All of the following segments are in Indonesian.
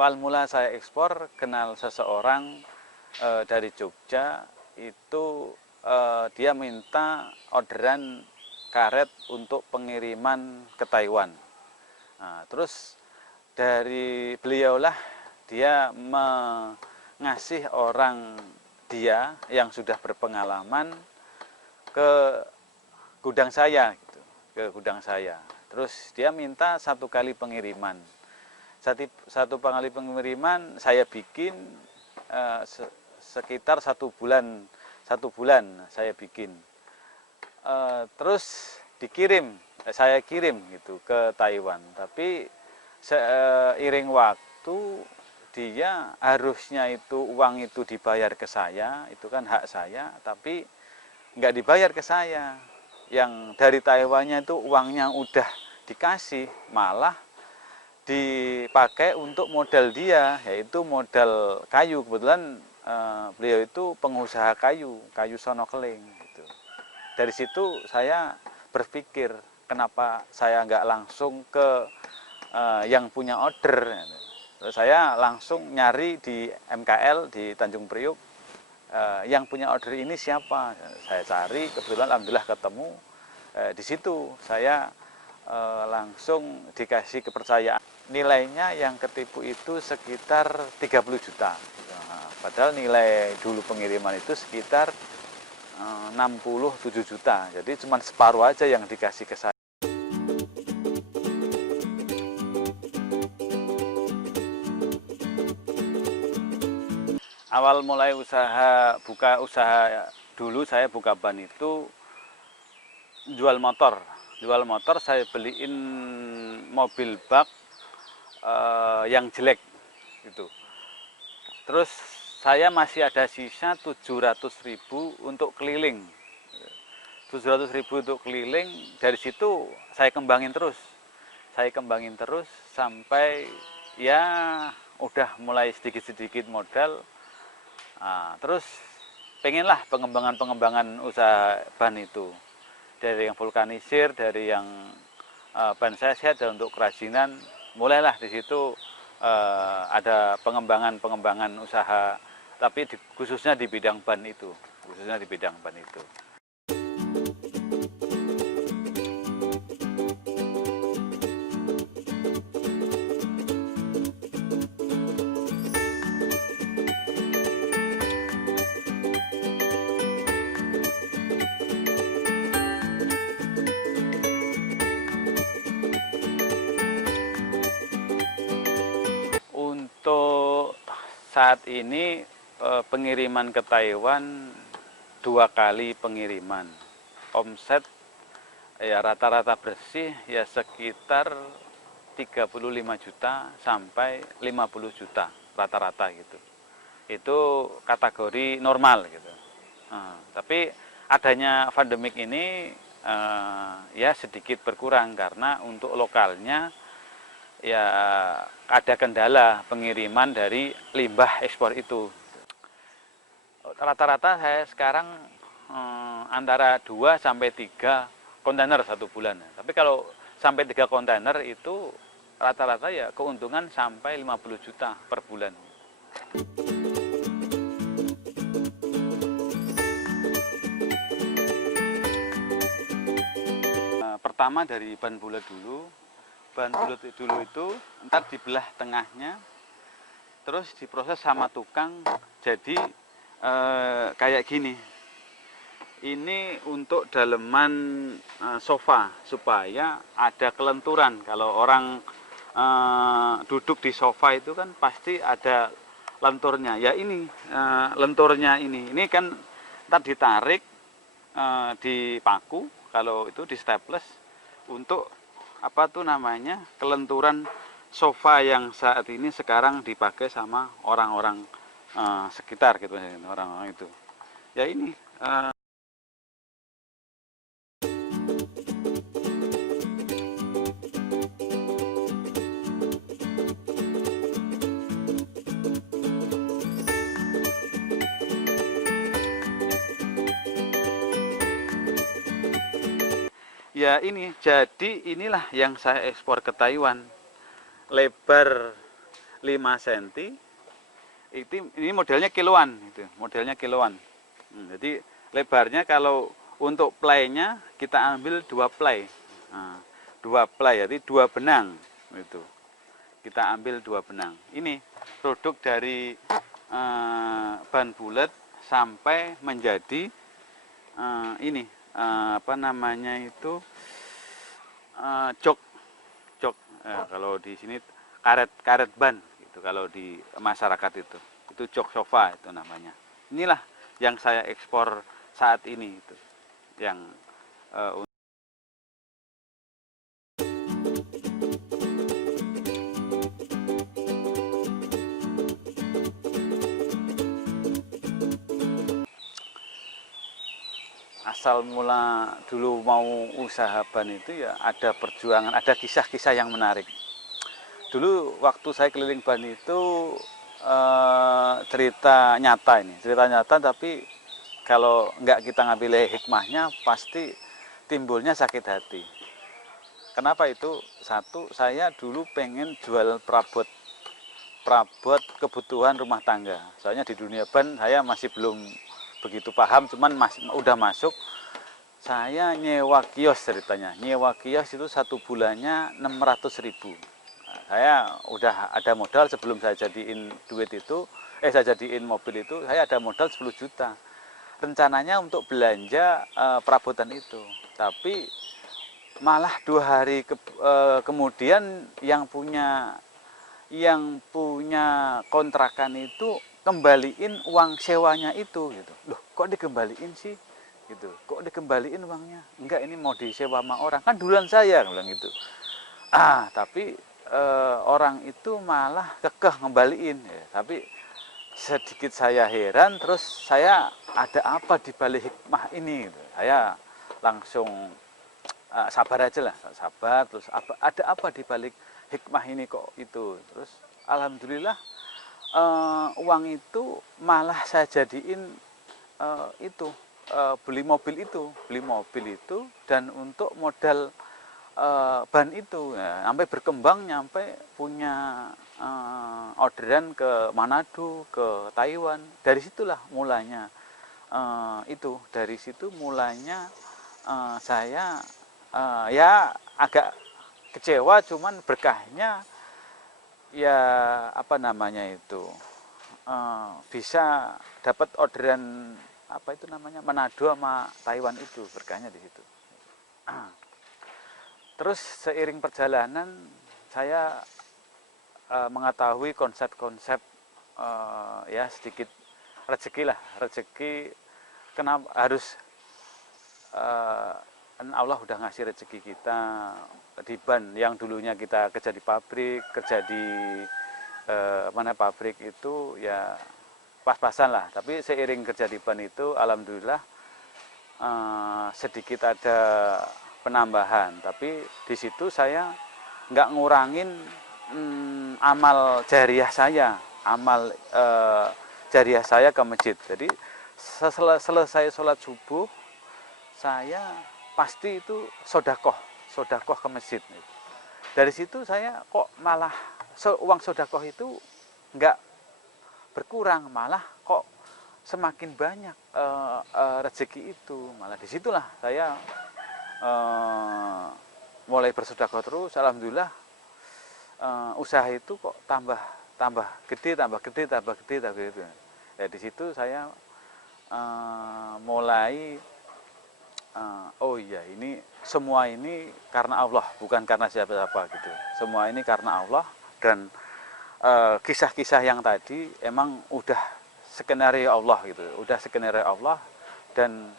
Awal mula saya ekspor kenal seseorang dari Jogja itu dia minta orderan karet untuk pengiriman ke Taiwan. Nah, terus dari beliaulah dia mengasih orang dia yang sudah berpengalaman ke gudang saya, gitu, ke gudang saya. Terus dia minta 1 kali pengiriman. Satu kali pengiriman saya bikin sekitar 1 bulan, 1 bulan saya bikin. Terus dikirim, saya kirim gitu ke Taiwan. Tapi seiring waktu dia harusnya itu uang itu dibayar ke saya, itu kan hak saya, tapi nggak dibayar ke saya. Yang dari Taiwannya itu uangnya udah dikasih, malah dipakai untuk modal dia, yaitu modal kayu. Kebetulan beliau itu pengusaha kayu sonokeling gitu. Dari situ saya berpikir, kenapa saya nggak langsung ke yang punya order. Terus saya langsung nyari di MKL di Tanjung Priuk, yang punya order ini siapa. Saya cari, kebetulan alhamdulillah ketemu. Di situ saya langsung dikasih kepercayaan. Nilainya yang ketipu itu sekitar 30 juta. Nah, padahal nilai dulu pengiriman itu sekitar 67 juta. Jadi cuma separuh aja yang dikasih ke saya. Awal mulai buka usaha dulu saya buka ban itu jual motor. Jual motor saya beliin mobil bak yang jelek gitu. Terus saya masih ada sisa 700.000 untuk keliling. 700.000 untuk keliling, dari situ saya kembangin terus. Saya kembangin terus sampai ya udah mulai sedikit-sedikit modal. Nah, terus pengenlah pengembangan usaha ban itu. Dari yang vulkanisir, dari yang ban seset dan untuk kerajinan, mulailah di situ ada pengembangan usaha, tapi khususnya di bidang ban itu, Untuk saat ini pengiriman ke Taiwan 2 kali pengiriman. Omset ya rata-rata bersih ya sekitar 35 juta sampai 50 juta rata-rata gitu. Itu kategori normal gitu. Tapi adanya pandemik ini ya sedikit berkurang karena untuk lokalnya ya ada kendala pengiriman dari limbah ekspor itu. Rata-rata saya sekarang antara 2 sampai 3 kontainer 1 bulan. Tapi kalau sampai 3 kontainer itu rata-rata ya keuntungan sampai 50 juta per bulan. Pertama dari ban bulat dulu. Ban bulat dulu itu ntar dibelah tengahnya, terus diproses sama tukang jadi kayak gini. Ini untuk daleman sofa supaya ada kelenturan. Kalau orang duduk di sofa itu kan pasti ada lenturnya. Ya ini lenturnya ini kan ntar ditarik dipaku, kalau itu di staples untuk apa tuh namanya, kelenturan sofa yang saat ini sekarang dipakai sama orang-orang sekitar gitu, orang-orang itu. Ya ini ya ini, jadi inilah yang saya ekspor ke Taiwan. Lebar 5 cm. Ini modelnya kiloan, gitu. Modelnya kiloan. Jadi lebarnya kalau untuk playnya kita ambil 2 play. Nah, 2 play, jadi 2 benang. Gitu. Kita ambil 2 benang. Ini produk dari ban bulat sampai menjadi ini apa namanya itu jok kalau di sini karet ban gitu, kalau di masyarakat itu jok sofa itu namanya. Inilah yang saya ekspor saat ini itu yang asal mula dulu mau usaha ban itu ya ada perjuangan, ada kisah-kisah yang menarik. Dulu waktu saya keliling ban itu cerita nyata tapi kalau nggak kita ngambil hikmahnya pasti timbulnya sakit hati. Kenapa itu? Satu, saya dulu pengen jual perabot kebutuhan rumah tangga. Soalnya di dunia ban saya masih belum begitu paham, cuman udah masuk. Saya nyewa kios ceritanya. Nyewa kios itu 1 bulannya 600.000. Nah, saya udah ada modal sebelum saya jadiin duit itu, saya jadiin mobil itu, saya ada modal 10 juta. Rencananya untuk belanja perabotan itu. Tapi malah 2 hari kemudian yang punya kontrakan itu kembaliin uang sewanya itu gitu. Loh, kok dikembaliin sih? Gitu. Kok dikembaliin uangnya? Enggak, ini mau disewa sama orang. Kan duluan saya bilang gitu. Tapi orang itu malah kekeh ngembaliin ya. Tapi sedikit saya heran, terus saya ada apa di balik hikmah ini gitu. Saya langsung sabar aja lah, sabar, terus ada apa di balik hikmah ini kok itu. Terus alhamdulillah uang itu malah saya jadiin beli mobil itu dan untuk modal ban itu ya, sampai berkembang nyampe punya orderan ke Manado, ke Taiwan. Dari situlah mulanya dari situ mulanya saya ya agak kecewa, cuman berkahnya ya apa namanya itu bisa dapat orderan apa itu namanya Manado sama Taiwan, itu berkahnya di situ. Terus seiring perjalanan saya mengetahui konsep-konsep ya sedikit rezeki kenapa harus Allah udah ngasih rezeki kita di ban yang dulunya kita kerja di pabrik, kerja di pabrik itu ya pas-pasan lah. Tapi seiring kerja di ban itu alhamdulillah sedikit ada penambahan. Tapi di situ saya nggak ngurangin amal jariah saya, jariah saya ke masjid. Jadi selesai sholat subuh saya pasti itu sodakoh ke masjid. Dari situ saya kok malah uang sodakoh itu nggak berkurang, malah kok semakin banyak rezeki itu. Malah disitulah saya mulai bersedekah terus. Alhamdulillah usaha itu kok tambah gede. Ya, di situ saya mulai oh iya, ini semua ini karena Allah, bukan karena siapa-siapa gitu. Semua ini karena Allah, dan kisah-kisah yang tadi emang udah skenario Allah gitu, dan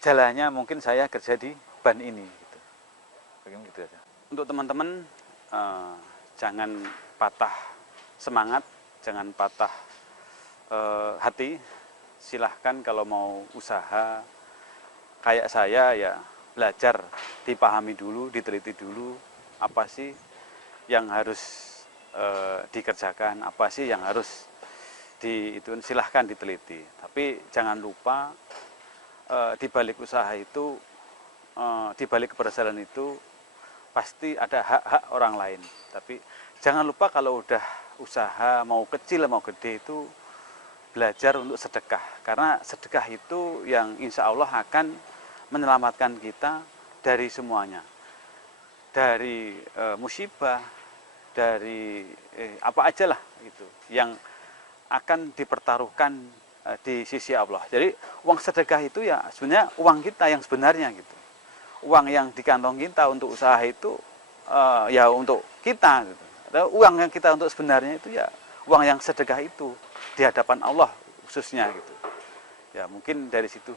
jalannya mungkin saya kerja di ban ini gitu. Bagaimana gitu aja. Untuk teman-teman jangan patah semangat, jangan patah hati. Silahkan kalau mau usaha kayak saya ya belajar, dipahami dulu, diteliti dulu apa sih yang harus dikerjakan, apa sih yang harus itu silahkan diteliti. Tapi jangan lupa di balik usaha itu, di balik keberhasilan itu pasti ada hak-hak orang lain. Tapi jangan lupa kalau udah usaha mau kecil mau gede itu belajar untuk sedekah, karena sedekah itu yang insya Allah akan menyelamatkan kita dari semuanya, dari musibah, dari apa aja lah itu yang akan dipertaruhkan di sisi Allah. Jadi uang sedekah itu ya sebenarnya uang kita yang sebenarnya gitu. Uang yang di kantong kita untuk usaha itu ya untuk kita gitu. Atau uang yang kita untuk sebenarnya itu ya uang yang sedekah itu di hadapan Allah khususnya gitu. Ya mungkin dari situ.